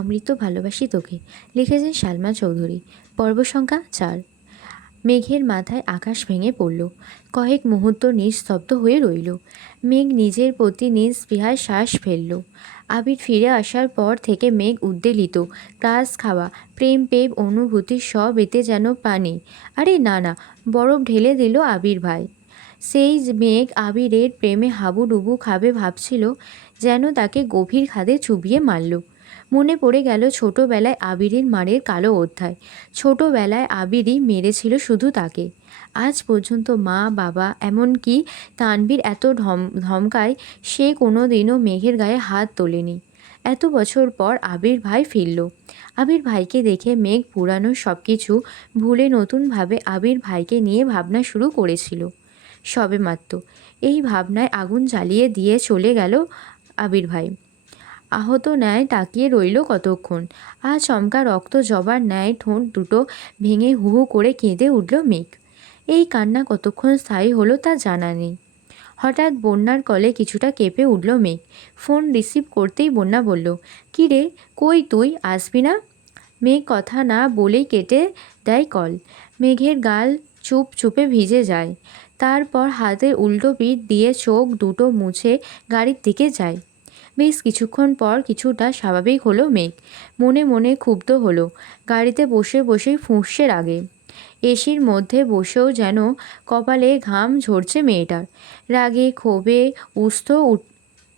অমৃত ভালোবাসি তোকে। লিখেছেন সালমা চৌধুরী। পর্ব সংখ্যা 4। মেঘের মাথায় আকাশ ভেঙে পড়ল। কয়েক মুহূর্ত নিস্তব্ধ হয়ে রইল। মেঘ নিজের প্রতি নিস্পৃহায় শ্বাস ফেলল। আবির ফিরে আসার পর থেকে মেঘ উদ্বেলিত। ক্লাস খাওয়া, প্রেম অনুভূতি সব এতে যেন পানি। আরে না না, বরফ ঢেলে দিল আবির ভাই। সেই মেঘ আবিরের প্রেমে হাবুডুবু খাবে ভাবছিল, যেন তাকে গভীর খাদে চুবিয়ে মারল। মনে পড়ে গেল ছোটবেলায় আবিরের মারের কালো অধ্যায়। ছোটবেলায় আবিরই মেরেছিল শুধু তাকে। আজ পর্যন্ত মা, বাবা, এমনকি তানভীর এত ধমকায় সে কোনো দিনও মেঘের গায়ে হাত তোলেনি। এত বছর পর আবির ভাই ফিরল। আবির ভাইকে দেখে মেঘ পুরানো সব কিছু ভুলে নতুনভাবে আবির ভাইকে নিয়ে ভাবনা শুরু করেছিল। সবেমাত্র এই ভাবনায় আগুন জ্বালিয়ে দিয়ে চলে গেল আবির ভাই। আহত ন্যায় তাকিয়ে রইল কতক্ষণ। চমকা রক্ত জবার ন্যায় ঠোঁট দুটো ভেঙে হু হু করে কেঁদে উঠল মেঘ। এই কান্না কতক্ষণ স্থায়ী হলো তা জানা নেই। হঠাৎ বন্যার কলে কিছুটা কেঁপে উঠল মেঘ। ফোন রিসিভ করতেই বন্যা বলল, কী রে, কই তুই, আসবি না? মেঘ কথা না বলেই কেটে দেয় কল। মেঘের গাল চুপে ভিজে যায়। তারপর হাতের উল্টো পিঠ দিয়ে চোখ দুটো মুছে গাড়ির দিকে যায়। বেশ কিছুক্ষণ পর কিছুটা স্বাভাবিক হলো মেঘ। মনে মনে ক্ষুব্ধ হলো। গাড়িতে বসে বসেই ফুঁসছে রাগে। এসির মধ্যে বসেও যেন কপালে ঘাম ঝরছে মেয়েটার। রাগে ক্ষোভে উস্থ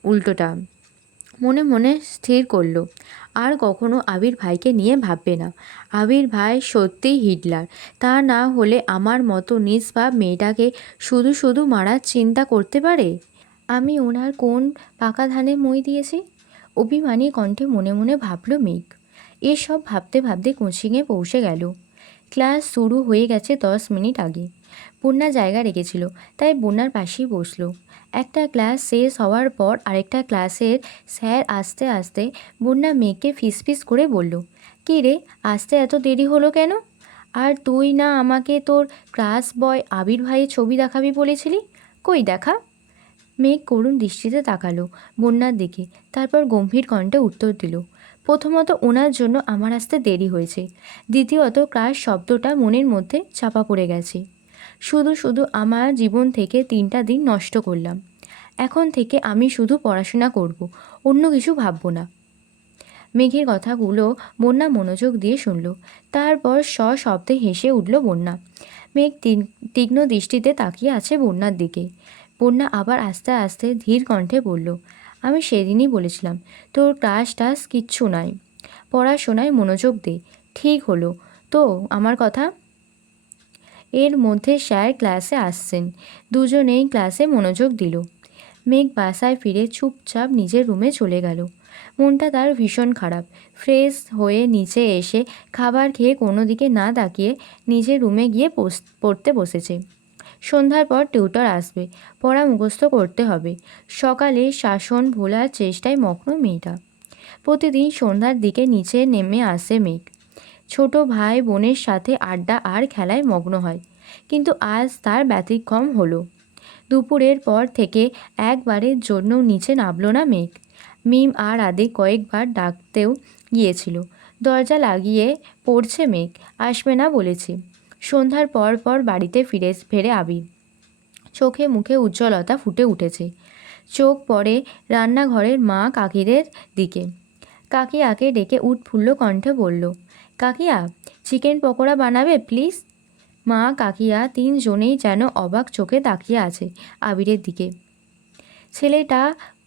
উল্টোটা। মনে মনে স্থির করল, আর কখনো আবির ভাইকে নিয়ে ভাববে না। আবির ভাই সত্যিই হিটলার। তা না হলে আমার মতো নিষ্পাপ মেয়েটাকে শুধু শুধু মারার চিন্তা করতে পারে? আমি ওনার কোন পাকা ধানে মই দিয়েছি? অভিমানী কণ্ঠে মনে মনে ভাবল মেঘ। এসব ভাবতে ভাবতে কোচিংয়ে পৌঁছে গেল। ক্লাস শুরু হয়ে গেছে 10 মিনিট আগে। বন্যা জায়গা রেখেছিল, তাই বন্যার পাশেই বসলো। একটা ক্লাস শেষ হওয়ার পর আরেকটা ক্লাসের স্যার আসতে আসতে বন্যা মেঘকে ফিসফিস করে বলল, কী রে, আসতে এত দেরি হলো কেন? আর তুই না আমাকে তোর ক্লাস বয় আবির ভাইয়ের ছবি দেখাবি বলেছিলি, কই দেখা? মেঘ করুণ দৃষ্টিতে তাকালো বন্যার দিকে, তারপর গম্ভীর কণ্ঠে উত্তর দিল, প্রথমত ওনার জন্য আমার আসতে দেরি হয়েছে, দ্বিতীয়ত ক্লাস শব্দটা মনের মধ্যে চাপা পড়ে গেছে। শুধু শুধু আমার জীবন থেকে 3টা দিন নষ্ট করলাম। এখন থেকে আমি শুধু পড়াশোনা করব, অন্য কিছু ভাববো না। মেঘের কথাগুলো বন্যা মনোযোগ দিয়ে শুনল। তারপর সশব্দে হেসে উঠল বন্যা। মেঘ তীক্ষ্ণ দৃষ্টিতে তাকিয়ে আছে বন্যার দিকে। বন্যা আবার আস্তে আস্তে ধীর কণ্ঠে বলল, আমি সেদিনই বলেছিলাম তোর টাস কিচ্ছু নাই, পড়াশোনায় মনোযোগ দে। ঠিক হলো তো আমার কথা? এর মধ্যে স্যার ক্লাসে আসছেন। দুজনেই ক্লাসে মনোযোগ দিল। মেঘ বাসায় ফিরে চুপচাপ নিজের রুমে চলে গেল। মনটা তার ভীষণ খারাপ। ফ্রেশ হয়ে নিচে এসে খাবার খেয়ে কোনো দিকে না তাকিয়ে নিজের রুমে গিয়ে পড়তে বসেছে। সন্ধ্যার পর টিউটর আসবে, পড়া মুখস্থ করতে হবে। সকালে শাসন ভোলার চেষ্টায় মগ্ন মেয়েটা। প্রতিদিন সন্ধ্যার দিকে নিচে নেমে আসে মেঘ। ছোট ভাই বোনের সাথে আড্ডা আর খেলায় মগ্ন হয়, কিন্তু আজ তার ব্যতিক্রম হলো। দুপুরের পর থেকে একবারের জন্য নিচে নামল না মেঘ। মিম আর আদি কয়েকবার ডাকতেও গিয়েছিল। দরজা লাগিয়ে পড়ছে মেঘ, আসবে না বলেছি। সন্ধ্যার পর পর বাড়িতে ফেরে আবির। চোখে মুখে উজ্জ্বলতা ফুটে উঠেছে। চোখ পড়ে রান্নাঘরের মা কাকিদের দিকে। কাকিয়াকে ডেকে উৎফুল্ল কণ্ঠে বলল, কাকিয়া, চিকেন পকোড়া বানাবে প্লিজ? মা কাকিয়া 3 জনেই যেন অবাক চোখে তাকিয়ে আছে আবিরের দিকে। ছেলেটা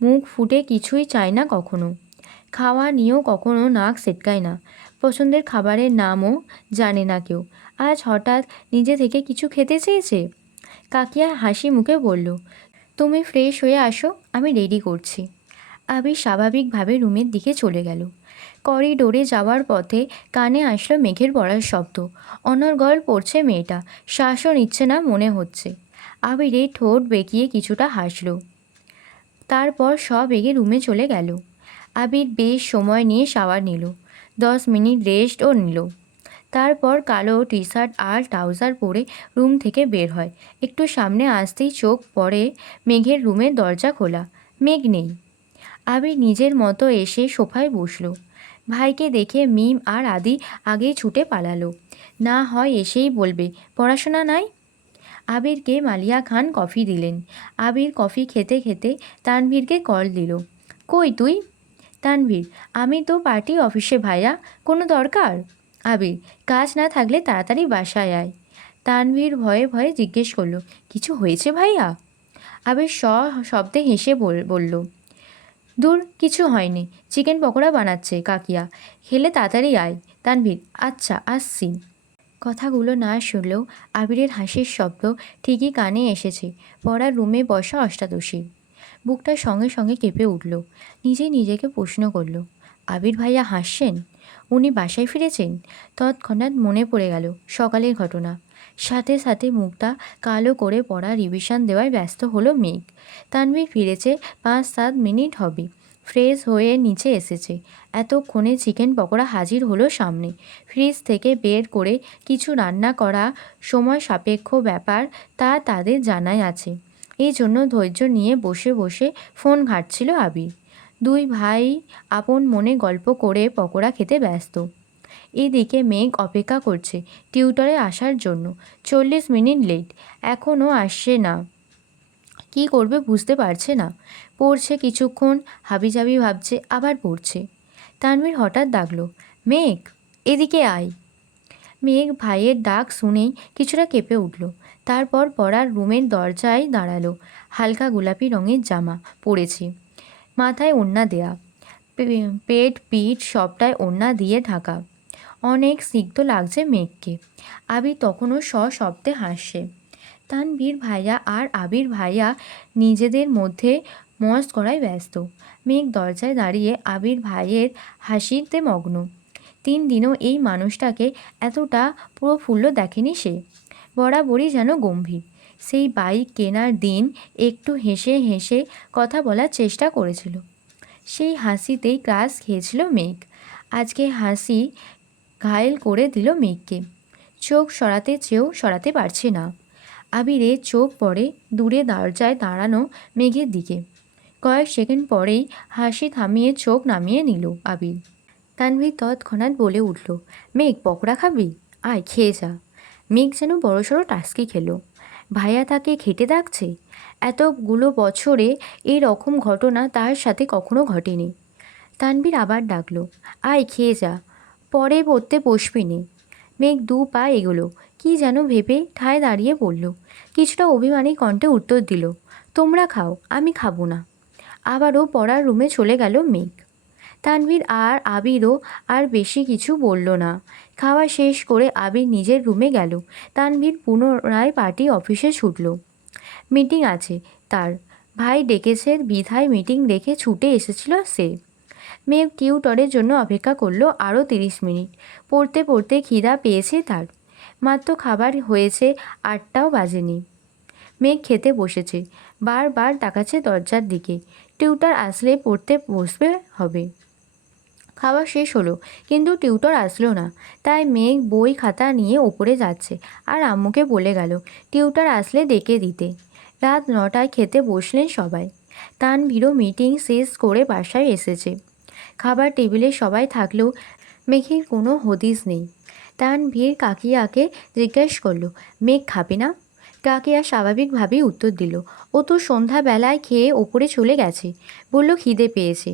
মুখ ফুটে কিছুই চায় না কখনো। খাওয়া নিয়েও কখনো নাক সেটকায় না। পছন্দের খাবারের নামও জানে না কেউ। আজ হঠাৎ নিজে থেকে কিছু খেতে চেয়েছে। কাকিয়া হাসি মুখে বলল, তুমি ফ্রেশ হয়ে আসো, আমি রেডি করছি। আবির স্বাভাবিকভাবে রুমের দিকে চলে গেল। করিডোরে যাওয়ার পথে কানে আসলো মেঘের পড়ার শব্দ। অনর্গল পড়ছে মেয়েটা, শ্বাসও নিচ্ছে না মনে হচ্ছে। আবিরের ঠোঁট বেঁকিয়ে কিছুটা হাসল। তারপর সবেগে রুমে চলে গেল। আবির বেশ সময় নিয়ে শাওয়ার নিল। 10 মিনিট রেস্টও নিল। তারপর কালো টি শার্ট আর ট্রাউজার পরে রুম থেকে বের হয়। একটু সামনে আসতেই চোখ পড়ে মেঘের রুমের দরজা খোলা। মেঘ নেই। আবির নিজের মতো এসে সোফায় বসল। ভাইকে দেখে মিম আর আদি আগেই ছুটে পালালো। না হয় এসেই বলবে পড়াশোনা নাই। আবিরকে মালিয়া খান কফি দিলেন। আবির কফি খেতে খেতে তানভীরকে কল দিল। কই তুই? তানভীর, আমি তো পার্টি অফিসে ভাইয়া, কোনো দরকার? আবির, কাজ না থাকলে তাড়াতাড়ি বাসায় আয়। তানভীর ভয়ে ভয়ে জিজ্ঞেস করলো, কিছু হয়েছে ভাইয়া? আবির শব্দে হেসে বলল, দূর কিছু হয়নি, চিকেন পকোড়া বানাচ্ছে কাকিয়া, খেলে তাড়াতাড়ি আয়। তানভীর, আচ্ছা আসছি। কথাগুলো না শুনলেও আবিরের হাসির শব্দ ঠিকই কানে এসেছে পড়ার রুমে বসা অষ্টাদশী। বুকটা সঙ্গে সঙ্গে কেঁপে উঠল। নিজেকে প্রশ্ন করল, আবির ভাইয়া হাসছেন? উনি বাসায় ফিরেছেন? তৎক্ষণাৎ মনে পড়ে গেল সকালের ঘটনা। সাথে সাথে মুখটা কালো করে পড়া রিভিশন দেওয়ায় ব্যস্ত হলো মেঘ। তানভীর ফিরেছে 5-7 মিনিট হবে। ফ্রেশ হয়ে নিচে এসেছে। এতক্ষণে চিকেন পকোড়া হাজির হলো সামনে। ফ্রিজ থেকে বের করে কিছু রান্না করা সময় সাপেক্ষ ব্যাপার, তা তাদের জানাই আছে। এই জন্য ধৈর্য নিয়ে বসে বসে ফোন ঘাঁটছিল আবির। দুই ভাই আপন মনে গল্প করে পকোড়া খেতে ব্যস্ত। এদিকে মেঘ অপেক্ষা করছে টিউটরে আসার জন্য। 40 মিনিট লেট, এখনও আসছে না। কি করবে বুঝতে পারছে না। পড়ছে কিছুক্ষণ, হাবিজাবি ভাবছে, আবার পড়ছে। তানভীর হঠাৎ ডাকলো, মেঘ এদিকে আয়। মেঘ ভাইয়ের ডাক শুনেই কিছুটা কেঁপে উঠল। তারপর পড়ার রুমের দরজায় দাঁড়ালো। হালকা গোলাপি রঙের জামা পরেছে, মাথায় ওড়না দেয়া, পেট পিঠ সবটায় ওড়না দিয়ে ঢাকা। অনেক স্নিগ্ধ লাগছে মেঘকে। আবির তখনও সশব্দে হাসছে। তানভীর ভাইয়া আর আবির ভাইয়া নিজেদের মধ্যে মস্ত করায় ব্যস্ত। মেঘ দরজায় দাঁড়িয়ে আবির ভাইয়ের হাসিতে মগ্ন। 3 দিনও এই মানুষটাকে এতটা প্রফুল্ল দেখেনি সে। বরাবরই যেন গম্ভীর। সেই বাইক কেনার দিন একটু হেসে হেসে কথা বলার চেষ্টা করেছিল। সেই হাসিতেই ক্রাশ খেয়েছিল মেঘ। আজকে হাসি ঘায়েল করে দিল মেঘকে। চোখ সরাতে চেয়েও সরাতে পারছে না। আবিরের চোখ পড়ে দূরে দরজায় দাঁড়ানো মেঘের দিকে। কয়েক সেকেন্ড পরেই হাসি থামিয়ে চোখ নামিয়ে নিল আবির। তানভীর তৎক্ষণাৎ বলে উঠল, মেঘ পকোড়া খাবি? আয় খেয়ে যা। মেঘ যেন বড়সড় টাস্কি খেলো। ভাইয়া তাকে খেটে ডাকছে। এতগুলো বছরে এই রকম ঘটনা তার সাথে কখনো ঘটেনি। তানভীর আবার ডাকলো, আয় খেয়ে যা, পরে পড়তে বসবি নে। মেঘ 2 পা এগোলো, কি যেন ভেবে ঠায় দাঁড়িয়ে পড়ল। কিছুটা অভিমানী কণ্ঠে উত্তর দিল, তোমরা খাও, আমি খাবো না। আবারও পড়ার রুমে চলে গেল মেঘ। তানভীর আর আবিরও আর বেশি কিছু বলল না। খাওয়া শেষ করে আবির নিজের রুমে গেল। তানভীর পুনরায় পার্টি অফিসে ছুটল। মিটিং আছে তার, ভাই ডেকেছে বিধায় মিটিং দেখে ছুটে এসেছিল সে। মেঘ টিউটরের জন্য অপেক্ষা করলো আরও 30 মিনিট। পড়তে পড়তে খিদা পেয়েছে তার। মাত্র খাবার হয়েছে, 8টাও বাজেনি। মেঘ খেতে বসেছে, বারবার তাকাচ্ছে দরজার দিকে। টিউটর আসলে পড়তে বসবে হবে। খাওয়া শেষ হলো, কিন্তু টিউটর আসলো না। তাই মেঘ বই খাতা নিয়ে ওপরে যাচ্ছে আর আম্মুকে বলে গেল টিউটর আসলে ডেকে দিতে। রাত 9টায় খেতে বসলেন সবাই। তানভীরও মিটিং শেষ করে বাসায় এসেছে। খাবার টেবিলে সবাই থাকলেও মেঘের কোনো হদিস নেই। তানভীর কাকিয়াকে জিজ্ঞেস করলো, মেঘ খাবে না? কাকিয়া স্বাভাবিকভাবেই উত্তর দিল, ও তো সন্ধ্যাবেলায় খেয়ে ওপরে চলে গেছে, বলল খিদে পেয়েছে।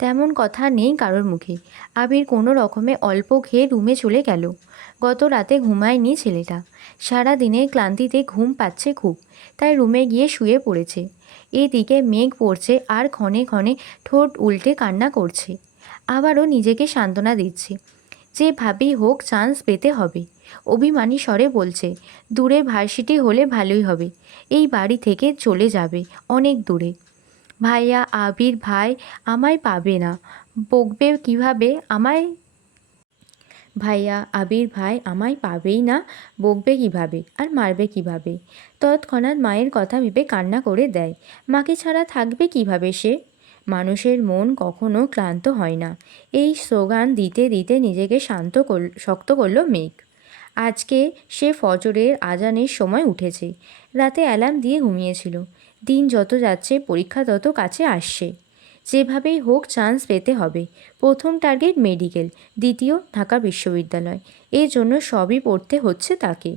তেমন কথা নেই কারোর মুখে। আবির কোনো রকমে অল্প খেয়ে রুমে চলে গেল। গত রাতে ঘুমায়নি ছেলেটা। সারা দিনের ক্লান্তিতে ঘুম পাচ্ছে খুব, তাই রুমে গিয়ে শুয়ে পড়েছে। এদিকে মেঘ পড়ছে আর ক্ষণে ক্ষণে ঠোঁট উল্টে কান্না করছে। আবারও নিজেকে সান্ত্বনা দিচ্ছে, যেভাবেই হোক চান্স পেতে হবে। অভিমানী স্বরে বলছে, দূরে ভার্সিটি হলে ভালোই হবে, এই বাড়ি থেকে চলে যাবে অনেক দূরে। ভাইয়া আবির ভাই আমায় পাবে না, বকবে কিভাবে আমায়? ভাইয়া আবির ভাই আমায় পাবেই না, বকবে কিভাবে আর মারবে কিভাবে? তৎক্ষণাৎ মায়ের কথা ভেবে কান্না করে দেয়। মাকে ছাড়া থাকবে কিভাবে সে? মানুষের মন কখনো ক্লান্ত হয় না। এই স্লোগান দিতে দিতে নিজেকে শক্ত করল মেঘ। আজকে সে ফজরের আজানের সময় উঠেছে। রাতে অ্যালার্ম দিয়ে ঘুমিয়েছিল। দিন যত যাচ্ছে পরীক্ষা তত কাছে আসছে। যেভাবেই হোক চান্স পেতে হবে। প্রথম টার্গেট মেডিকেল, দ্বিতীয় ঢাকা বিশ্ববিদ্যালয়। এর জন্য সবই পড়তে হচ্ছে তাকে।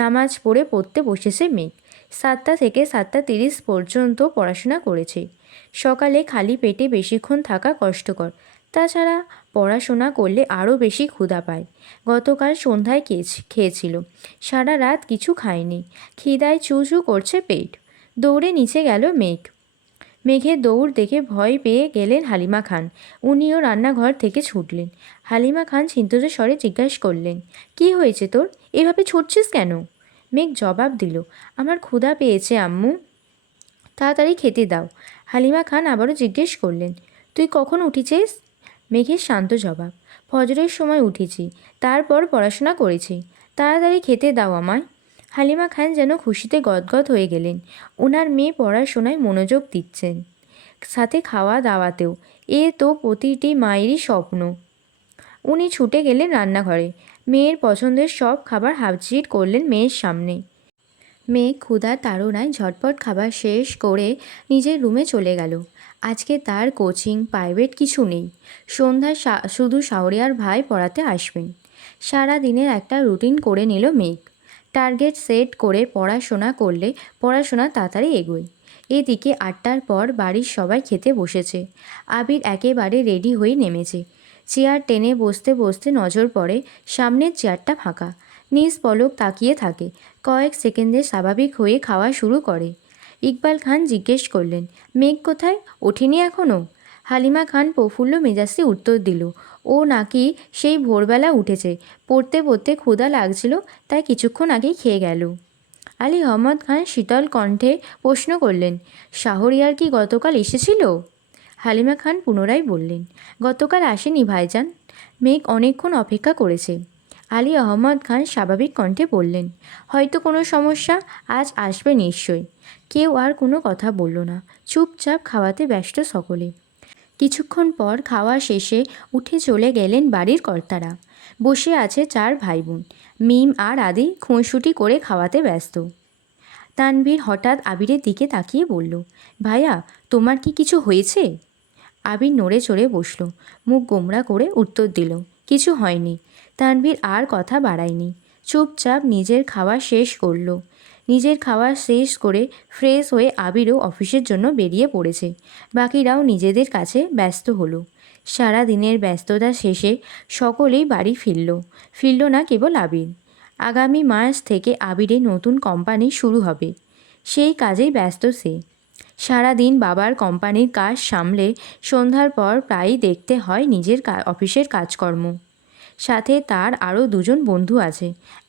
নামাজ পড়তে বসেছে মেঘ। 7টা থেকে 7:30 পর্যন্ত পড়াশোনা করেছে। সকালে খালি পেটে বেশিক্ষণ থাকা কষ্টকর, তাছাড়া পড়াশোনা করলে আরও বেশি ক্ষুধা পায়। গতকাল সন্ধ্যায় খেয়েছিল, সারা রাত কিছু খায়নি। খিদায় চু চু করছে পেট। দৌড়ে নিচে গেল মেঘ। মেঘের দৌড় দেখে ভয় পেয়ে গেলেন হালিমা খান। উনিও রান্নাঘর থেকে ছুটলেন। হালিমা খান চিন্তিত স্বরে জিজ্ঞাসা করলেন, কি হয়েছে তোর, এভাবে ছুটছিস কেন? মেঘ জবাব দিল, আমার ক্ষুধা পেয়েছে আম্মু, তাড়াতাড়ি খেতে দাও। হালিমা খান আবারও জিজ্ঞেস করলেন, তুই কখন উঠেছিস? মেঘের শান্ত জবাব, ফজরের সময় উঠেছি, তারপর পড়াশোনা করেছি। তাড়াতাড়ি খেতে দাও আমায়। হালিমা খান যেন খুশিতে গদগদ হয়ে গেলেন। ওনার মেয়ে পড়াশোনায় মনোযোগ দিচ্ছেন, সাথে খাওয়া দাওয়াতেও। এ তো প্রতিটি মায়েরই স্বপ্ন। উনি ছুটে গেলেন রান্নাঘরে। মেয়ের পছন্দের সব খাবার হাজির করলেন মেয়ের সামনে। মেয়ে ক্ষুধার তাড়নায় ঝটপট খাবার শেষ করে নিজের রুমে চলে গেল। আজকে তার কোচিং প্রাইভেট কিছু নেই। সন্ধ্যায় শুধু শাওরিয়ার ভাই পড়াতে আসবেন। সারা দিনের একটা রুটিন করে নিল মেঘ। টার্গেট সেট করে পড়াশোনা করলে পড়াশোনা তাড়াতাড়ি এগোয়। এদিকে 8টার পর বাড়ির সবাই খেতে বসেছে। আবির একেবারে রেডি হয়ে নেমেছে। চেয়ার টেনে বসতে বসতে নজর পড়ে সামনের চেয়ারটা ফাঁকা। নিষ্পলক তাকিয়ে থাকে। কয়েক সেকেন্ডে স্বাভাবিক হয়ে খাওয়া শুরু করে। ইকবাল খান জিজ্ঞেস করলেন, মেঘ কোথায়, ওঠেনি এখনও? হালিমা খান প্রফুল্ল মেজাজে উত্তর দিল, ও নাকি সেই ভোরবেলা উঠেছে, পড়তে পড়তে ক্ষুধা লাগছিল, তাই কিছুক্ষণ আগেই খেয়ে গেল। আলী আহমদ খান শীতল কণ্ঠে প্রশ্ন করলেন, শাহরিয়ার কি গতকাল এসেছিল? হালিমা খান পুনরায় বললেন, গতকাল আসেনি ভাইজান, মেঘ অনেকক্ষণ অপেক্ষা করেছে। আলী আহমদ খান স্বাভাবিক কণ্ঠে বললেন, হয়তো কোনো সমস্যা, আজ আসবে নিশ্চয়ই। কেউ আর কোনো কথা বলল না। চুপচাপ খাওয়াতে ব্যস্ত সকলে। কিছুক্ষণ পর খাওয়া শেষে উঠে চলে গেলেন বাড়ির কর্তারা। বসে আছে 4 ভাই বোন। মিম আর আদি খুঁতখুঁটি করে খাওয়াতে ব্যস্ত। তানভীর হঠাৎ আবিরের দিকে তাকিয়ে বলল, ভাইয়া, তোমার কি কিছু হয়েছে? আবির নড়ে চড়ে বসল, মুখ গোমড়া করে উত্তর দিল, কিছু হয়নি। তানভীর আর কথা বাড়ায়নি, চুপচাপ নিজের খাওয়া শেষ করল। নিজের খাওয়া শেষ করে ফ্রেশ হয়ে আবিরও অফিসের জন্য বেরিয়ে পড়েছে। বাকিরাও নিজেদের কাছে ব্যস্ত হলো। সারা দিনের ব্যস্ততা শেষে সকলেই বাড়ি ফিরল না কেবল আবির। আগামী মাস থেকে আবিরের নতুন কোম্পানি শুরু হবে, সেই কাজেই ব্যস্ত সে। সারাদিন বাবার কোম্পানির কাজ সামলে সন্ধ্যার পর প্রায়ই দেখতে হয় নিজের অফিসের কাজকর্ম। সাথে তার আরও 2জন বন্ধু আছে,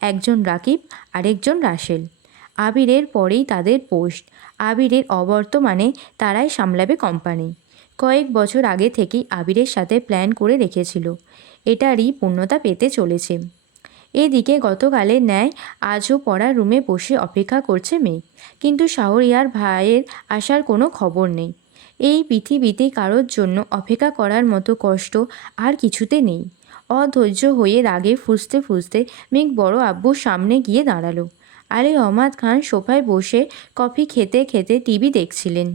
একজন রাকিব, আরেকজন রাসেল। আবিরের পরেই তাদের পোস্ট। আবিরের অবর্তমানে তারাই সামলাবে কোম্পানি। কয়েক বছর আগে থেকেই আবিরের সাথে প্ল্যান করে রেখেছিল, এটারই পূর্ণতা পেতে চলেছে। এদিকে গতকালের ন্যায় আজও পড়ার রুমে বসে অপেক্ষা করছে মেঘ, কিন্তু শাহরিয়ার ভাইয়ের আসার কোনো খবর নেই। এই পৃথিবীতে কারোর জন্য অপেক্ষা করার মতো কষ্ট আর কিছুতে নেই। অধৈর্য হয়ে রাগে ফুঁসতে ফুঁসতে মেঘ বড় আব্বুর সামনে গিয়ে দাঁড়ালো। আলী আহমদ খান সোফায় বসে কফি খেতে খেতে টিভি দেখছিলেন।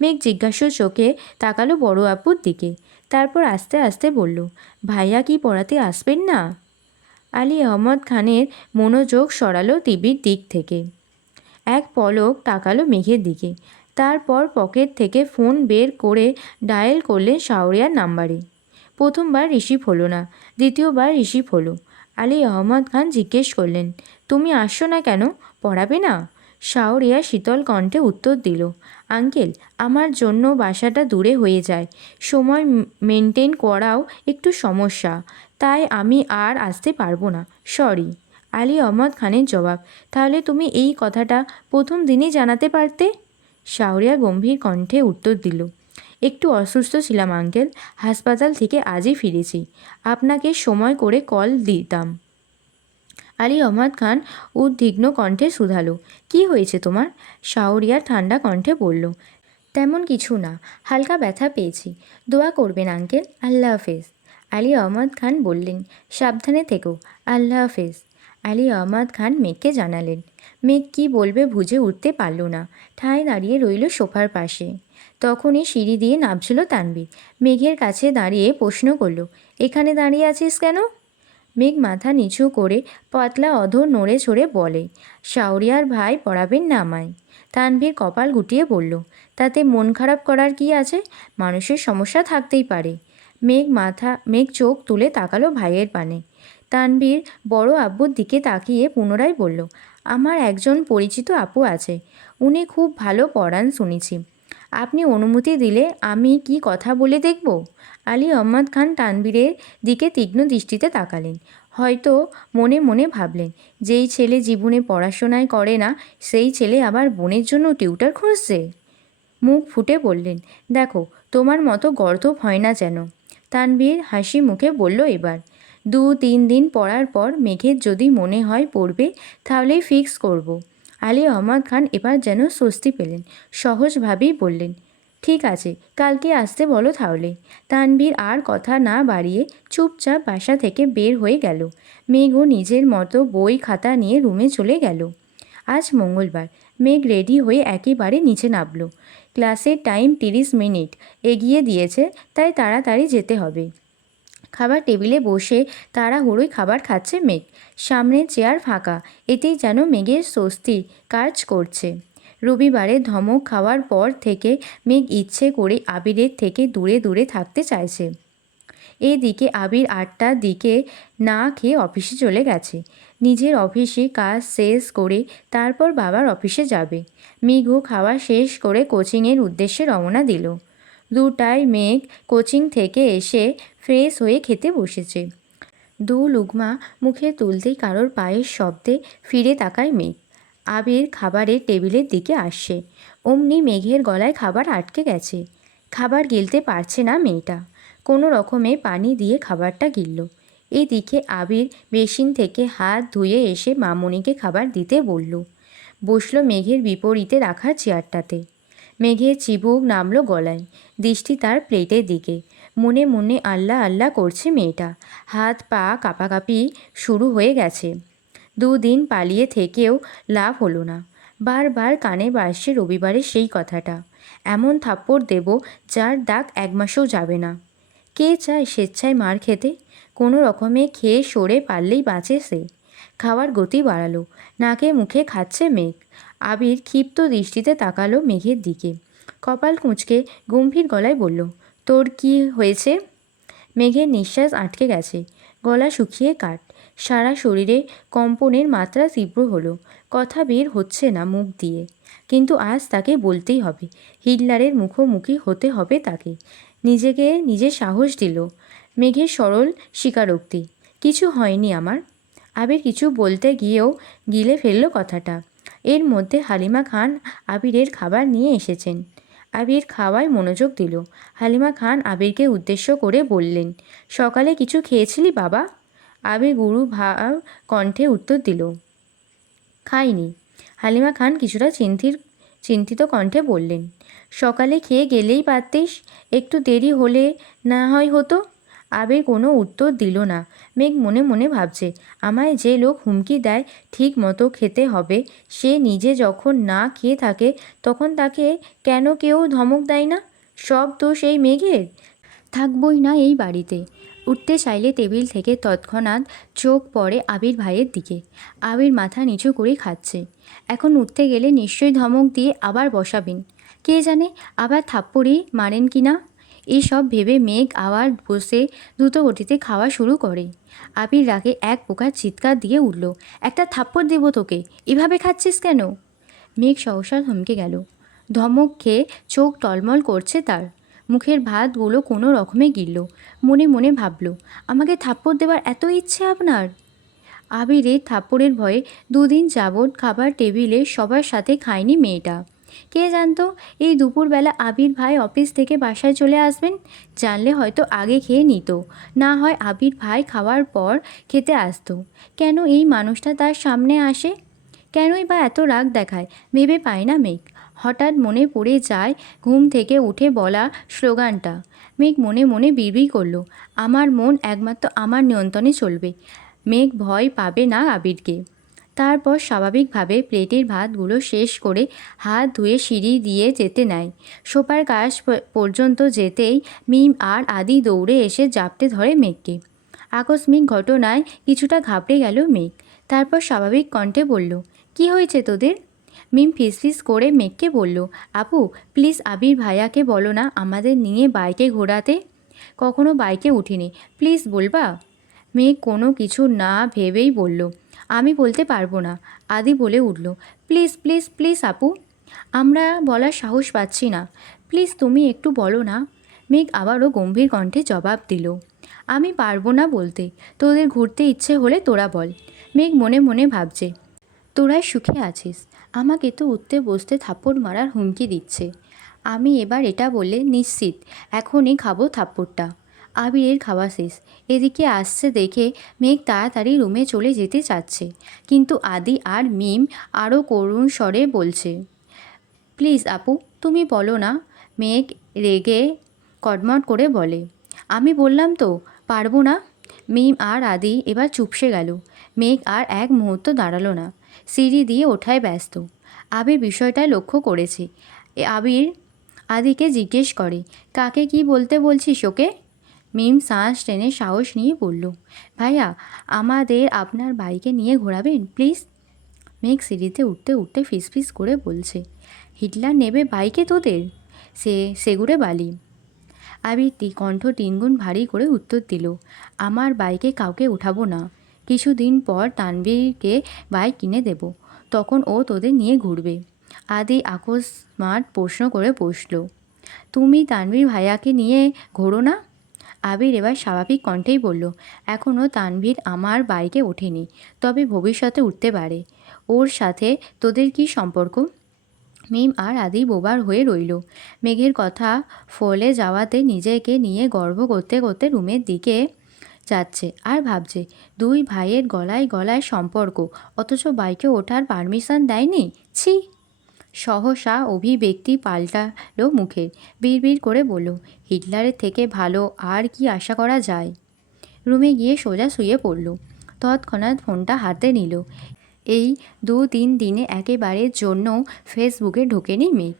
মেঘ জিজ্ঞাসু চোখে তাকালো বড় আব্বুর দিকে, তারপর আস্তে আস্তে বলল, ভাইয়া কি পড়াতে আসবেন না? আলী আহমদ খানের মনোযোগ সরালো টিভির দিক থেকে। এক পলক তাকালো মেঘের দিকে, তারপর পকেট থেকে ফোন বের করে ডায়াল করলেন শাহরিয়ার নাম্বারে। প্রথমবার রিসিভ হলো না, দ্বিতীয়বার রিসিভ হলো। আলী আহমদ খান জিজ্ঞেস করলেন, তুমি আসছো না কেন, পড়াবে না? শাহরিয়া শীতল কণ্ঠে উত্তর দিল, আঙ্কেল, আমার জন্য বাসাটা দূরে হয়ে যায়, সময় মেনটেন করাও একটু সমস্যা, তাই আমি আর আসতে পারবো না, সরি। আলী আহমদ খানের জবাব, তাহলে তুমি এই কথাটা প্রথম দিনই জানাতে পারতে। শাহরিয়া গম্ভীর কণ্ঠে উত্তর দিল, একটু অসুস্থ ছিলাম আঙ্কেল, হাসপাতাল থেকে আজই ফিরেছি, আপনাকে সময় করে কল দিতাম। আলী আহমদ খান উদ্বিগ্ন কণ্ঠে শুধালো, কি হয়েছে তোমার? শাহরিয়া ঠান্ডা কণ্ঠে বলল, তেমন কিছু না, হালকা ব্যথা পেয়েছি, দোয়া করবেন আঙ্কেল, আল্লাহ হাফেজ। আলী আহমদ খান বললেন, সাবধানে থেকো, আল্লাহ হাফেজ। আলী আহমদ খান মেঘকে জানালেন। মেঘ কী বলবে বুঝে উঠতে পারল না, ঠায় দাঁড়িয়ে রইল সোফার পাশে। তখনই সিঁড়ি দিয়ে নামছিল তানভীর। মেঘের কাছে দাঁড়িয়ে প্রশ্ন করল, এখানে দাঁড়িয়ে আছিস কেন? মেঘ মাথা নিচু করে পাতলা অধর নড়ে চড়ে বলে, শাওরিয়ার ভাই পড়াবেন না আমায়। তানভীর কপাল গুটিয়ে বলল, তাতে মন খারাপ করার কি আছে? মানুষের সমস্যা থাকতেই পারে। মেঘ চোখ তুলে তাকালো ভাইয়ের পানে। তানভীর বড় আব্বুর দিকে তাকিয়ে পুনরায় বলল, আমার একজন পরিচিত আপু আছে, উনি খুব ভালো পড়ান শুনেছি। আপনি অনুমতি দিলে আমি কি কথা বলে দেখব? আলী আহমদ খান তানভীরের দিকে তীক্ষ্ণ দৃষ্টিতে তাকালেন। হয়তো মনে মনে ভাবলেন, যেই ছেলে জীবনে পড়াশোনায় করে না সেই ছেলে আবার বোনের জন্য টিউটার খুঁজছে। মুখ ফুটে বললেন, দেখো তোমার মতো গর্দভ হয় না যেন। তানভীর হাসি মুখে বলল, এবার 2-3 দিন পড়ার পর মেঘের যদি মনে হয় পড়বে তাহলেই ফিক্স করব। আলী আহমদ খান এবার যেন স্বস্তি পেলেন, সহজভাবেই বললেন, ঠিক আছে, কালকে আসতে বলো তাহলে। তানভীর আর কথা না বাড়িয়ে চুপচাপ বাসা থেকে বের হয়ে গেল। মেঘও নিজের মতো বই খাতা নিয়ে রুমে চলে গেল। আজ মঙ্গলবার। মেঘ রেডি হয়ে একেবারে নিচে নামল। ক্লাসের টাইম 30 মিনিট এগিয়ে দিয়েছে, তাই তাড়াতাড়ি যেতে হবে। খাবার টেবিলে বসে তাড়াহুড়োই খাবার খাচ্ছে মেঘ। সামনের চেয়ার ফাঁকা, এতেই যেন মেঘের স্বস্তি কাজ করছে। রবিবারে ধমক খাওয়ার পর থেকে মেঘ ইচ্ছে করে আবিরের থেকে দূরে দূরে থাকতে চাইছে। এদিকে আবির 8টার দিকে না খেয়ে অফিসে চলে গেছে। নিজের অফিসে কাজ শেষ করে তারপর বাবার অফিসে যাবে। মেঘও খাওয়া শেষ করে কোচিংয়ের উদ্দেশ্যে রওনা দিল। 2টায় মেঘ কোচিং থেকে এসে ফ্রেশ হয়ে খেতে বসেছে। 2 লুকমা মুখে তুলতেই কারোর পায়ের শব্দে ফিরে তাকায় মেঘ। আবির খাবারের টেবিলের দিকে আসছে। অমনি মেঘের গলায় খাবার আটকে গেছে। খাবার গিলতে পারছে না মেয়েটা। কোনো রকমে পানি দিয়ে খাবারটা গিলল। এদিকে আবির বেসিন থেকে হাত ধুয়ে এসে মামুনিকে খাবার দিতে বলল। বসল মেঘের বিপরীতে রাখা চেয়ারটাতে। মেঘের চিবুক নামল গলায়, দৃষ্টি তার প্লেটের দিকে। মনে মনে আল্লাহ আল্লাহ করছে মেয়েটা। হাত পা কাঁপাকাঁপি শুরু হয়ে গেছে। 2 দিন পালিয়ে থেকেও লাভ হলো না। বারবার কানে বাজছে রবিবারের সেই কথাটা। এমন থাপ্পড় দেব যার দাগ 1 মাসও যাবে না। কে চায় স্বেচ্ছায় মার খেতে? কোনো রকমে খেয়ে সরে পারলেই বাঁচে সে। খাওয়ার গতি বাড়ালো। নাকে মুখে খাচ্ছে মেঘ। আবির ক্ষিপ্ত দৃষ্টিতে তাকালো মেঘের দিকে। কপাল কুঁচকে গম্ভীর গলায় বলল, তোর কি হয়েছে? মেঘের নিঃশ্বাস আটকে গেছে। গলা শুকিয়ে কাঠ। সারা শরীরে কম্পনের মাত্রা তীব্র হলো। কথা বের হচ্ছে না মুখ দিয়ে। কিন্তু আজ তাকে বলতেই হবে। হিটলারের মুখোমুখি হতে হবে তাকে। নিজেকে নিজে সাহস দিল। মেঘের সরল স্বীকারোক্তি, কিছু হয়নি আমার। আবির কিছু বলতে গিয়েও গিলে ফেলল কথাটা। এর মধ্যে হালিমা খান আবিরের খাবার নিয়ে এসেছেন। আবির খাওয়ায় মনোযোগ দিল। হালিমা খান আবিরকে উদ্দেশ্য করে বললেন, সকালে কিছু খেয়েছিলি বাবা? আবির গুরু ভাব কণ্ঠে উত্তর দিল, খাইনি। হালিমা খান কিছুটা চিন্তিত কণ্ঠে বললেন, সকালে খেয়ে গেলেই পারতিস, একটু দেরি হলে না হয় হতো। আবির কোনো উত্তর দিল না। মেঘ মনে মনে ভাবছে, আমায় যে লোক হুমকি দেয় ঠিক মতো খেতে হবে, সে নিজে যখন না খেয়ে থাকে তখন তাকে কেন কেউ ধমক দেয় না? সব দোষ এই মেঘের? থাকবই না এই বাড়িতে। উঠতে চাইলে টেবিল থেকে তৎক্ষণাৎ চোখ পড়ে আবির ভাইয়ের দিকে। আবির মাথা নিচু করে খাচ্ছে। এখন উঠতে গেলে নিশ্চয়ই ধমক দিয়ে আবার বসাবেন। কে জানে আবার থাপ্পড়ই মারেন কি না। এইসব ভেবে মেঘ আবার বসে দ্রুতগতিতে খাওয়া শুরু করে। আবির রাগে এক প্রকার চিৎকার দিয়ে উঠল, একটা থাপ্পড় দেবো তোকে, এভাবে খাচ্ছিস কেন? মেঘ সহসা থমকে গেল। ধমক খেয়ে চোখ টলমল করছে তার। মুখের ভাতগুলো কোনো রকমে গিলল। মনে মনে ভাবল, আমাকে থাপ্পড় দেওয়ার এত ইচ্ছে আপনার? আবিরের থাপ্পড়ের ভয়ে 2 দিন যাবৎ খাবার টেবিলে সবার সাথে খায়নি মেয়েটা। কে জানতো এই দুপুরবেলা আবির ভাই অফিস থেকে বাসায় চলে আসবেন। জানলে হয়তো আগে খেয়ে নিত, না হয় আবির ভাই খাওয়ার পর খেতে আসতো। কেন এই মানুষটা তার সামনে আসে? কেনই বা এত রাগ দেখায় ভেবে পায় না মেঘ। হঠাৎ মনে পড়ে যায় ঘুম থেকে উঠে বলা স্লোগানটা। মেঘ মনে মনে বিড়বিড় করল, আমার মন একমাত্র আমার নিয়ন্ত্রণে চলবে। মেঘ ভয় পাবে না আবিরকে। তারপর স্বাভাবিকভাবে প্লেটের ভাতগুলো শেষ করে হাত ধুয়ে সিঁড়ি দিয়ে যেতে নেয়। সোফার কাছ পর্যন্ত যেতেই মিম আর আদি দৌড়ে এসে জাপটে ধরে মেঘকে। আকস্মিক ঘটনায় কিছুটা ঘাবড়ে গেল মেঘ। তারপর স্বাভাবিক কণ্ঠে বলল, কি হয়েছে তোদের? মিম ফিসফিস করে মেঘকে বলল, আপু প্লিজ আবির ভাইয়াকে বলো না আমাদের নিয়ে বাইকে ঘোরাতে। কখনো বাইকে উঠিনি, প্লিজ বলবা? মেঘ কোনো কিছু না ভেবেই বলল, আমি বলতে পারবো না। আদি বলে উঠল, প্লিজ প্লিজ প্লিজ আপু, আমরা বলার সাহস পাচ্ছি না, প্লিজ তুমি একটু বলো না। মেঘ আবারও গম্ভীর কণ্ঠে জবাব দিল, আমি পারবো না বলতে, তোদের ঘুরতে ইচ্ছে হলে তোরা বল। মেঘ মনে মনে ভাবছে, তোরাই সুখে আছিস, আমাকে তো উঠতে বসতে থাপ্পড় মারার হুমকি দিচ্ছে। আমি এবার এটা বললে নিশ্চিত এখনই খাবো থাপ্পড়টা। আবিরের খাওয়া শেষ, এদিকে আসছে দেখে মেঘ তাড়াতাড়ি রুমে চলে যেতে চাচ্ছে, কিন্তু আদি আর মিম আরও করুণ স্বরে বলছে, প্লিজ আপু তুমি বলো না। মেঘ রেগে কটমট করে বলে, আমি বললাম তো পারবো না। মিম আর আদি এবার চুপসে গেল। মেঘ আর এক মুহূর্ত দাঁড়ালো না, সিঁড়ি দিয়ে ওঠায় ব্যস্ত। আবির বিষয়টা লক্ষ্য করেছে। আবির আদিকে জিজ্ঞেস করে, কাকে কি বলতে বলছিস ওকে? মিম শ্বাস টেনে সাহস নিয়ে বলল, ভাইয়া আমাদের আপনার বাইকে নিয়ে ঘোরাবেন প্লিজ। মেঘ সিঁড়িতে উঠতে উঠতে ফিসফিস করে বলছে, হিটলার নেবে বাইকে তোদের? সেগুড়ে বালি। আবির কণ্ঠ তিনগুণ ভারী করে উত্তর দিল, আমার বাইকে কাউকে উঠাবো না। কিছুদিন পর তানভীরকে বাইক কিনে দেব, তখন ও তোদের নিয়ে ঘুরবে। আদি আকস্মাৎ প্রশ্ন করে বসল, তুমি তানভীর ভাইয়াকে নিয়ে ঘোরো না? আবির এবার স্বাভাবিক কণ্ঠেই বলল, এখনও তানভীর আমার বাইকে ওঠেনি, তবে ভবিষ্যতে উঠতে পারে। ওর সাথে তোদের কি সম্পর্ক? মিম আর আদি বোবার হয়ে রইল। মেঘের কথা ফলে যাওয়াতে নিজেকে নিয়ে গর্ব করতে করতে রুমের দিকে যাচ্ছে আর ভাবছে, দুই ভাইয়ের গলায় গলায় সম্পর্ক, অথচ বাইকে ওঠার পারমিশন দেয়নি। ছি! সহসা অভিব্যক্তি পাল্টালো মুখের, বিড়বিড় করে বলল, হিটলারের থেকে ভালো আর কি আশা করা যায়? রুমে গিয়ে সোজা শুয়ে পড়ল। তৎক্ষণাৎ ফোনটা হাতে নিল। এই 2-3 দিনে একেবারের জন্য ফেসবুকে ঢোকেনি মেঘ।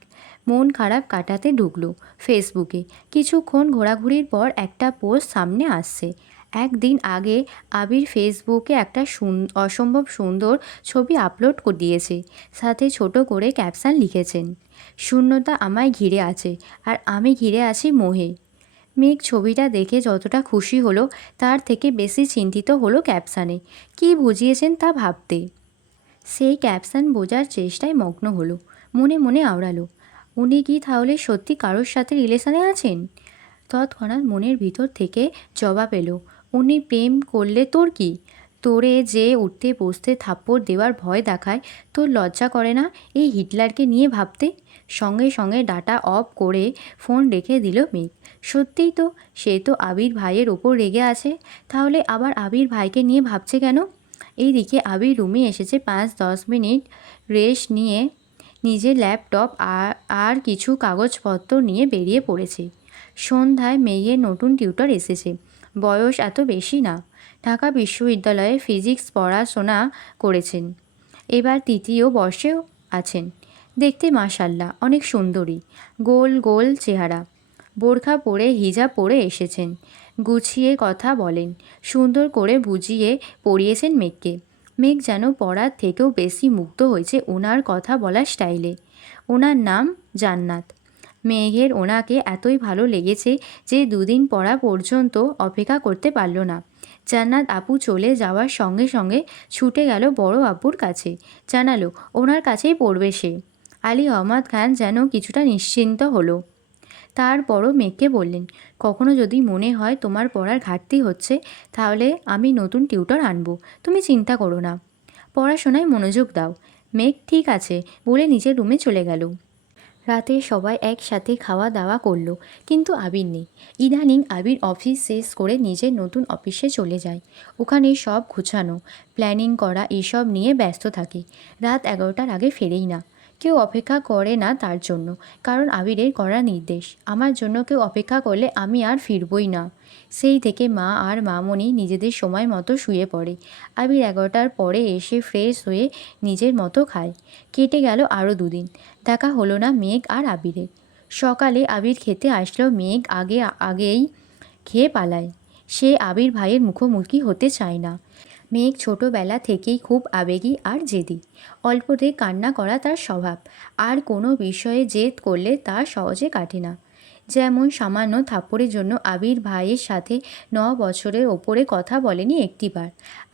মন খারাপ কাটাতে ঢুকলো ফেসবুকে। কিছুক্ষণ ঘোরাঘুরির পর একটা পোস্ট সামনে আসছে। একদিন আগে আবির ফেসবুকে একটা অসম্ভব সুন্দর ছবি আপলোড দিয়েছে, সাথে ছোট করে ক্যাপশন লিখেছেন, শূন্যতা আমায় ঘিরে আছে আর আমি ঘিরে আছি মোহে। মেঘ ছবিটা দেখে যতটা খুশি হলো তার থেকে বেশি চিন্তিত হলো ক্যাপশানে কী বুঝিয়েছেন তা ভাবতে। সেই ক্যাপশন বোঝার চেষ্টায় মগ্ন হলো। মনে মনে আওড়ালো, উনি কি তাহলে সত্যি কারোর সাথে রিলেশনে আছেন? তৎক্ষণাৎ মনের ভিতর থেকে জবাব এলো, উনি প্রেম করলে তোর কি? তোরে যে উঠতে বসতে থাপ্পড় দেওয়ার ভয় দেখায়, তোর লজ্জা করে না এই হিটলারকে নিয়ে ভাবতে? সঙ্গে সঙ্গে ডাটা অফ করে ফোন রেখে দিল মেঘ। সত্যিই তো, সে তো আবির ভাইয়ের ওপর রেগে আছে, তাহলে আবার আবির ভাইকে নিয়ে ভাবছে কেন? এইদিকে আবির রুমে এসেছে 5-10 মিনিট রেস্ট নিয়ে নিজের ল্যাপটপ আর কিছু কাগজপত্র নিয়ে বেরিয়ে পড়েছে। সন্ধ্যায় মেয়ের নতুন টিউটর এসেছে, বয়স এত বেশি না, ঢাকা বিশ্ববিদ্যালয়ে ফিজিক্স পড়াশোনা করেছেন, এবার 3য় বর্ষেও আছেন। দেখতে মাশাল্লাহ অনেক সুন্দরী, গোল গোল চেহারা, বোরখা পরে হিজাব পরে এসেছেন, গুছিয়ে কথা বলেন, সুন্দর করে বুঝিয়ে পড়িয়েছেন মেঘকে। মেঘ যেন পড়ার থেকেও বেশি মুগ্ধ হয়েছে ওনার কথা বলার স্টাইলে। ওনার নাম জান্নাত। মেঘের ওনাকে এতই ভালো লেগেছে যে 2 দিন পড়া পর্যন্ত অপেক্ষা করতে পারল না। জান্নাত আপু চলে যাওয়ার সঙ্গে সঙ্গে ছুটে গেল বড় আপুর কাছে, জানালো ওনার কাছেই পড়বে সে। আলী আহমদ খান যেন কিছুটা নিশ্চিন্ত হলো। তারপরও মেঘকে বললেন, কখনো যদি মনে হয় তোমার পড়ার ঘাটতি হচ্ছে, তাহলে আমি নতুন টিউটর আনবো, তুমি চিন্তা করো না, পড়াশোনায় মনোযোগ দাও। মেঘ ঠিক আছে বলে নিজের রুমে চলে গেল। রাতে সবাই একসাথে খাওয়া দাওয়া করলো, কিন্তু আবির নেই। ইদানিং আবির অফিস শেষ করে নিজের নতুন অফিসে চলে যায়। ওখানে সব গুছানো, প্ল্যানিং করা এসব নিয়ে ব্যস্ত থাকে। রাত 11টার আগে ফেরেই না। কেউ অপেক্ষা করে না তার জন্য, কারণ আবিরের কড়া নির্দেশ, আমার জন্য কেউ অপেক্ষা করলে আমি আর ফিরবই না। সেই থেকে মা আর মামনি নিজেদের সময় মতো শুয়ে পড়ে। আবির 11টার পরে এসে ফ্রেশ হয়ে নিজের মতো খায়। কেটে গেল আরও দুদিন, দেখা হলো না মেঘ আর আবিরের। সকালে আবির খেতে আসলেও মেঘ আগেই খেয়ে পালায়। সে আবির ভাইয়ের মুখোমুখি হতে চায় না। মেঘ ছোটবেলা থেকেই খুব আবেগী আর জেদি। অল্পতে কান্না করা তার স্বভাব, আর কোনো বিষয়ে জেদ করলে তা সহজে কাটে না। যেমন সামান্য থাপ্পড়ের জন্য আবির ভাইয়ের সাথে 9 বছরের ওপরে কথা বলেনি একটিবার।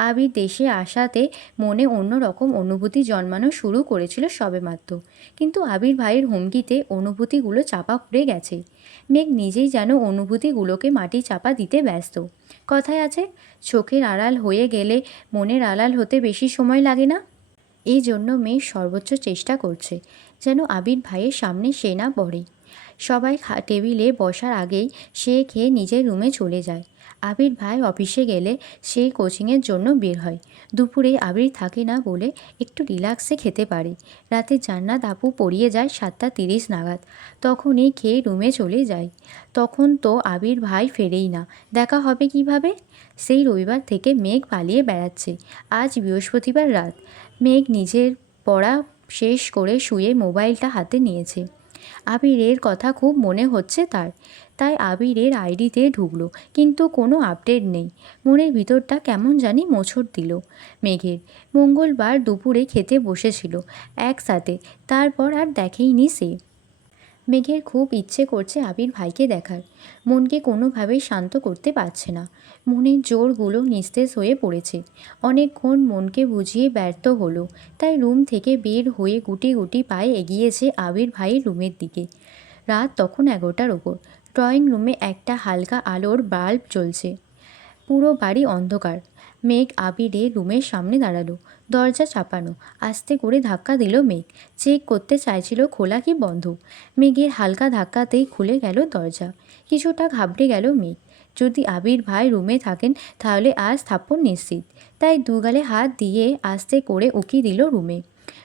আবির দেশে আসাতে মনে অন্যরকম অনুভূতি জন্মানো শুরু করেছিল সবেমাত্র, কিন্তু আবির ভাইয়ের হুমকিতে অনুভূতিগুলো চাপা পড়ে গেছে। মেঘ নিজেই যেন অনুভূতিগুলোকে মাটি চাপা দিতে ব্যস্ত। কথায় আছে, চোখের আড়াল হয়ে গেলে মনের আড়াল হতে বেশি সময় লাগে না। এই জন্য মেয়ে সর্বোচ্চ চেষ্টা করছে যেন আবির ভাইয়ের সামনে সে না পড়ে। সবাই টেবিলে বসার আগেই সে খেয়ে নিজের রুমে চলে যায়। আবির ভাই অফিসে গেলে সে কোচিংয়ের জন্য বের হয়। দুপুরে আবির থাকে না বলে একটু রিল্যাক্সে খেতে পারে। রাতে জান্নাত আপু পড়িয়ে যায় 7টা 30 নাগাদ, তখনই খেয়ে রুমে চলে যায়। তখন তো আবির ভাই ফেরেই না, দেখা হবে কিভাবে? সেই রবিবার থেকে মেঘ পালিয়ে বেড়াচ্ছে। আজ বৃহস্পতিবার রাত। মেঘ নিজের পড়া শেষ করে শুয়ে মোবাইলটা হাতে নিয়েছে। আবিরের কথা খুব মনে হচ্ছে তার, তাই আবিরের আইডিতে ঢুকলো, কিন্তু কোনো আপডেট নেই। মনের ভিতরটা কেমন জানি মোচড় দিল মেঘের। মঙ্গলবার দুপুরে খেতে বসেছিল একসাথে, তারপর আর দেখেইনি সে। মেঘের খুব ইচ্ছে করছে আবির ভাইকে দেখার, মনকে কোনোভাবেই শান্ত করতে পারছে না। মনের জোরগুলো নিস্তেজ হয়ে পড়েছে। অনেকক্ষণ মনকে বুঝিয়ে ব্যর্থ হলো, তাই রুম থেকে বের হয়ে গুটি গুটি পায়ে এগিয়েছে আবির ভাইয়ের রুমের দিকে। রাত তখন 11টার ওপর। ড্রয়িং রুমে একটা হালকা আলোর বাল্ব জ্বলছে। পুরো বাড়ি অন্ধকার। মেঘ আবিরের রুমের সামনে দাঁড়ালো। দরজা চাপানো। আস্তে করে ধাক্কা দিল মেঘ। চেক করতে চাইছিল খোলা কি বন্ধ। মেঘের হালকা ধাক্কাতেই খুলে গেল দরজা। কিছুটা ঘাবড়ে গেল মেঘ। যদি আবির ভাই রুমে থাকেন তাহলে আজ থাপ্পড় নিশ্চিত। তাই দুগালে হাত দিয়ে আস্তে করে উকি দিল রুমে।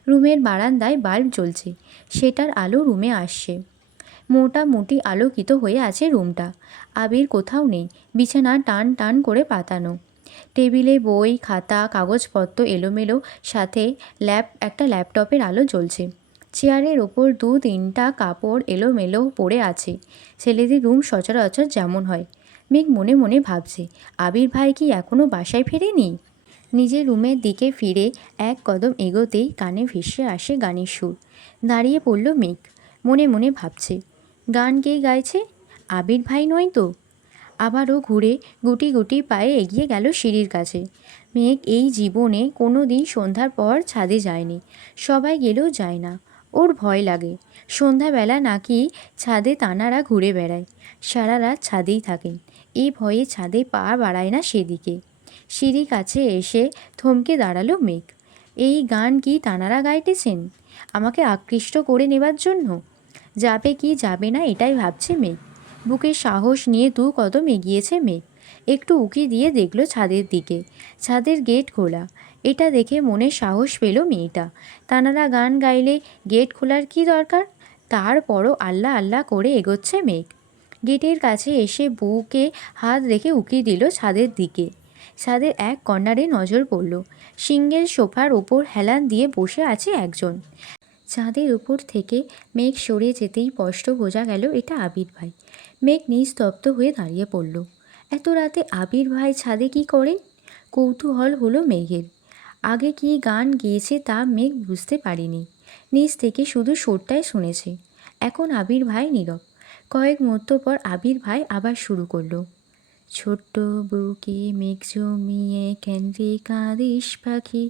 রুমের বারান্দায় বাল্ব জ্বলছে, সেটার আলো রুমে আসছে। মোটামুটি আলোকিত হয়ে আছে রুমটা। আবির কোথাও নেই। বিছানা টান টান করে পাতানো। টেবিলে বই খাতা কাগজপত্র এলোমেলো, সাথে একটা ল্যাপটপের আলো জ্বলছে। চেয়ারের ওপর 2-3টা কাপড় এলোমেলো পড়ে আছে। ছেলেদের রুম সচরাচর যেমন হয়। মেঘ মনে মনে ভাবছে, আবির ভাই কি এখনও বাসায় ফেরেনি? নিজের রুমের দিকে ফিরে এক কদম এগোতেই কানে ভেসে আসে গানের সুর। দাঁড়িয়ে পড়ল মেঘ। মনে মনে ভাবছে, গান কে গাইছে? আবির ভাই নয় তো? আবারও ঘুরে গুটি গুটি পায়ে এগিয়ে গেল সিঁড়ির কাছে। মেঘ এই জীবনে কোনো দিন সন্ধ্যার পর ছাদে যায়নি। সবাই গেলেও যায় না, ওর ভয় লাগে। সন্ধ্যাবেলা নাকি ছাদে তানারা ঘুরে বেড়ায়। সারা রাত ছাদেই থাকেন। এই ভয়ে ছাদে পা বাড়ায় না সেদিকে। সিঁড়ির কাছে এসে থমকে দাঁড়ালো মেঘ। এই গান কি তানারা গাইতেছেন আমাকে আকৃষ্ট করে নেবার জন্য? যাবে কি যাবে না এটাই ভাবছে মেঘ। বুকে সাহস নিয়ে 2 কদম এগিয়েছে মেঘ। একটু উকি দিয়ে দেখল ছাদের দিকে। ছাদের গেট খোলা। এটা দেখে মনে সাহস পেল মেয়েটা। তানারা গান গাইলে গেট খোলার কি দরকার? তারপরও আল্লাহ আল্লাহ করে এগোচ্ছে মেঘ। গেটের কাছে এসে বুকে হাত রেখে উকি দিল ছাদের দিকে। ছাদের এক কর্নারে নজর পড়ল। সিঙ্গেল সোফার ওপর হেলান দিয়ে বসে আছে একজন। ছাদের উপর থেকে মেঘ সরে যেতেই স্পষ্ট বোঝা গেল এটা আবির ভাই। মেঘ নিস্তব্ধ হয়ে দাঁড়িয়ে পড়ল। এত রাতে আবির ভাই ছাদে কি করেন? কৌতূহল হলো মেঘের। আগে কি গান গেয়েছে তা মেঘ বুঝতে পারেনি। নিচ থেকে শুধু সুরটাই শুনেছে। এখন আবির ভাই নীরব। কয়েক মুহূর্ত পর আবির ভাই আবার শুরু করলো। ছোট্ট বুকে মেঘ জমিয়ে কেন রে কাঁদিস পাখি,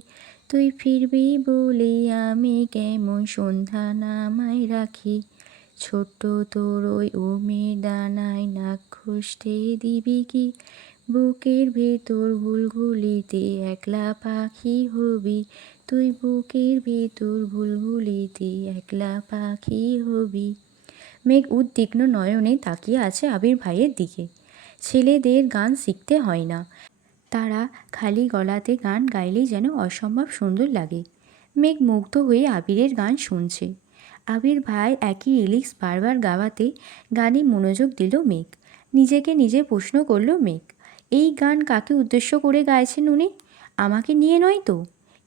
তুই ফিরবি বলে আমি কেমন সন্ধ্যা নামায় রাখি। ছোট্ট তোর ওই ওমের ডানায় নাক ঘষতে দিবি কি, বুকের ভেতর ঘুলঘুলিতে একলা পাখি হবি, তুই বুকের ভেতর ঘুলঘুলিতে একলা পাখি হবি। মেঘ উদ্বিগ্ন নয়নে তাকিয়ে আছে আবির ভাইয়ের দিকে। ছেলেদের গান শিখতে হয় না, তারা খালি গলাতে গান গাইলেই যেন অসম্ভব সুন্দর লাগে। মেঘ মুগ্ধ হয়ে আবিরের গান শুনছে। আবির ভাই একই লিরিক্স বারবার গাওয়াতে গানে মনোযোগ দিল মেঘ। নিজেকে নিজে প্রশ্ন করল মেঘ, এই গান কাকে উদ্দেশ্য করে গাইছেন উনি? আমাকে নিয়ে নয় তো?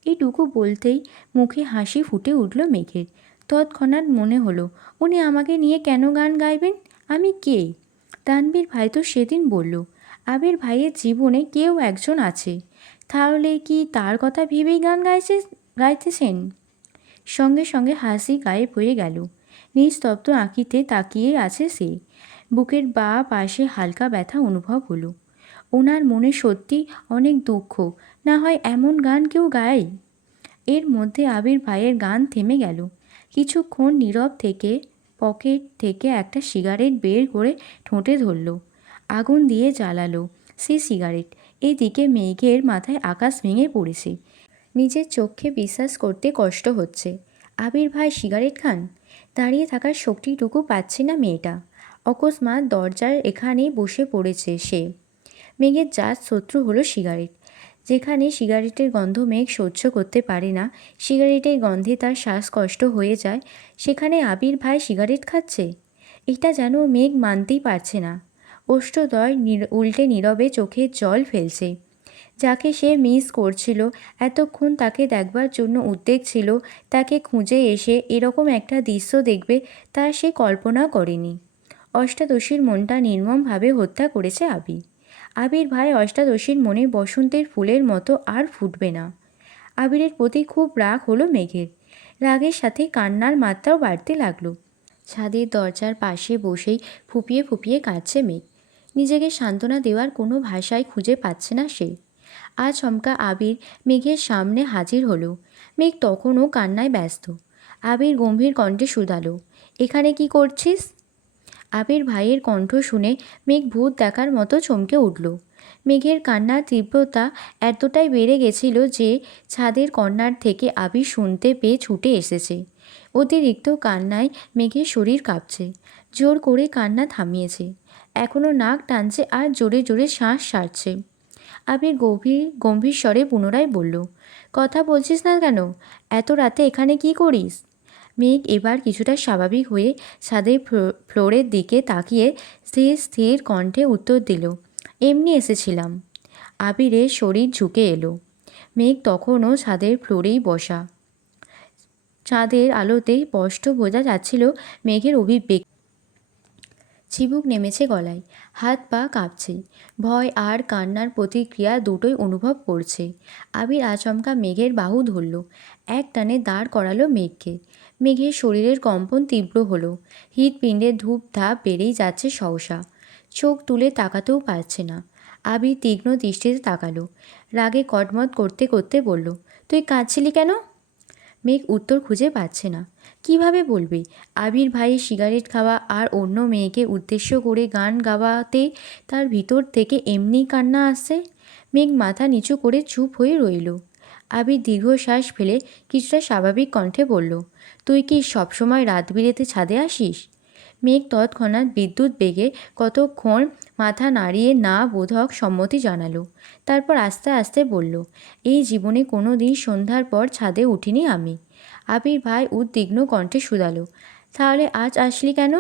এইটুকু বলতেই মুখে হাসি ফুটে উঠল মেঘের। তৎক্ষণাৎ মনে হলো, উনি আমাকে নিয়ে কেন গান গাইবেন? আমি কে? তানভীর ভাই তো সেদিন বলল, আবির ভাইয়ের জীবনে কেউ একজন আছে। তাহলে কি তার কথা ভেবেই গান গাইতেছেন? সঙ্গে সঙ্গে হাসি গায়েব হয়ে গেল। নিস্তব্ধ আঁখিতে তাকিয়ে আছে সে। বুকের বাঁ পাশে হালকা ব্যথা অনুভব হলো। ওনার মনে সত্যি অনেক দুঃখ, না হয় এমন গান কেউ গায়? এর মধ্যে আবির ভাইয়ের গান থেমে গেল। কিছুক্ষণ নীরব থেকে পকেট থেকে একটা সিগারেট বের করে ঠোঁটে ধরল। আগুন দিয়ে জ্বালালো সে সিগারেট। এদিকে মেঘের মাথায় আকাশ ভেঙে পড়েছে। নিজের চোখে বিশ্বাস করতে কষ্ট হচ্ছে। আবির ভাই সিগারেট খান? দাঁড়িয়ে থাকার শক্তিটুকু পাচ্ছে না মেয়েটা। অকস্মাৎ দরজার এখানেই বসে পড়েছে সে। মেঘের জাত শত্রু হলো সিগারেট। যেখানে সিগারেটের গন্ধ মেঘ সহ্য করতে পারে না, সিগারেটের গন্ধে তার শ্বাসকষ্ট হয়ে যায়, সেখানে আবির ভাই সিগারেট খাচ্ছে। এটা যেন মেঘ মানতেই পারছে না। ওষ্ঠদ্বয় উল্টে নীরবে চোখের জল ফেলছে। যাকে সে মিস করছিল, এতক্ষণ তাকে দেখবার জন্য উদ্বেগ ছিল, তাকে খুঁজে এসে এরকম একটা দৃশ্য দেখবে তা সে কল্পনা করেনি। অষ্টাদশীর মনটা নির্মমভাবে হত্যা করেছে আবির। আবির ভাই অষ্টাদশীর মনে বসন্তের ফুলের মতো আর ফুটবে না। আবিরের প্রতি খুব রাগ হলো মেঘের। রাগের সাথে কান্নার মাত্রাও বাড়তে লাগলো। ছাদের দরজার পাশে বসেই ফুপিয়ে ফুপিয়ে কাঁদছে মেঘ। নিজেকে সান্ত্বনা দেওয়ার কোনো ভাষাই খুঁজে পাচ্ছে না সে। আচমকা আবির মেঘের সামনে হাজির হলো। মেঘ তখনও কান্নায় ব্যস্ত। আবির গম্ভীর কণ্ঠে শুধালো, এখানে কি করছিস? আবির ভাইয়ের কণ্ঠ শুনে মেঘ ভূত দেখার মতো চমকে উঠল। মেঘের কান্নার তীব্রতা এতটাই বেড়ে গেছিল যে ছাদের কর্নার থেকে আবির শুনতে পেয়ে ছুটে এসেছে। অতিরিক্ত কান্নায় মেঘের শরীর কাঁপছে। জোর করে কান্না থামিয়েছে। এখনও নাক টানছে আর জোরে জোরে শ্বাস ছাড়ছে। আবির গম্ভীর স্বরে পুনরায় বলল, কথা বলছিস না কেন? এত রাতে এখানে কি করিস? মেঘ এবার কিছুটা স্বাভাবিক হয়ে ছাদের ফ্লোরের দিকে তাকিয়ে স্থির স্থির কণ্ঠে উত্তর দিল, এমনি এসেছিলাম। আবিরের শরীর ঝুঁকে এলো। মেঘ তখনও ছাদের ফ্লোরেই বসা। চাঁদের আলোতেই স্পষ্ট বোঝা যাচ্ছিল মেঘের অভিব্যক্তি। চিবুক নেমেছে গলায়, হাত পা কাঁপছে। ভয় আর কান্নার প্রতিক্রিয়া দুটোই অনুভব করছে। আবির আচমকা মেঘের বাহু ধরল। এক টানে দাঁড় করালো মেঘকে। মেঘের শরীরের কম্পন তীব্র হলো। হৃৎপিণ্ডের ধূপ ধাপ বেড়েই যাচ্ছে সহসা। চোখ তুলে তাকাতেও পারছে না। আবির তীক্ষ্ণ দৃষ্টিতে তাকালো। রাগে কটমট করতে করতে বলল, তুই কাঁদছিলি কেন? মেঘ উত্তর খুঁজে পাচ্ছে না। কিভাবে বলবে? আবির ভাইয়ের সিগারেট খাওয়া আর অন্য মেয়েকে উদ্দেশ্য করে গান গাওয়াতে তার ভিতর থেকে এমনি কান্না আসছে। মেঘ মাথা নিচু করে চুপ হয়ে রইল। আবির দীর্ঘশ্বাস ফেলে কিছুটা স্বাভাবিক কণ্ঠে বলল, তুই কি সবসময় রাত বিরেতে ছাদে আসিস? মেঘ তৎক্ষণাৎ বিদ্যুৎ বেগে কতক্ষণ মাথা নাড়িয়ে না বোধক সম্মতি জানালো। তারপর আস্তে আস্তে বলল, এই জীবনে কোনো দিন সন্ধ্যার পর ছাদে উঠিনি আমি। আবির ভাই উদ্বিগ্ন কণ্ঠে শুধালো, তাহলে আজ আসলি কেন?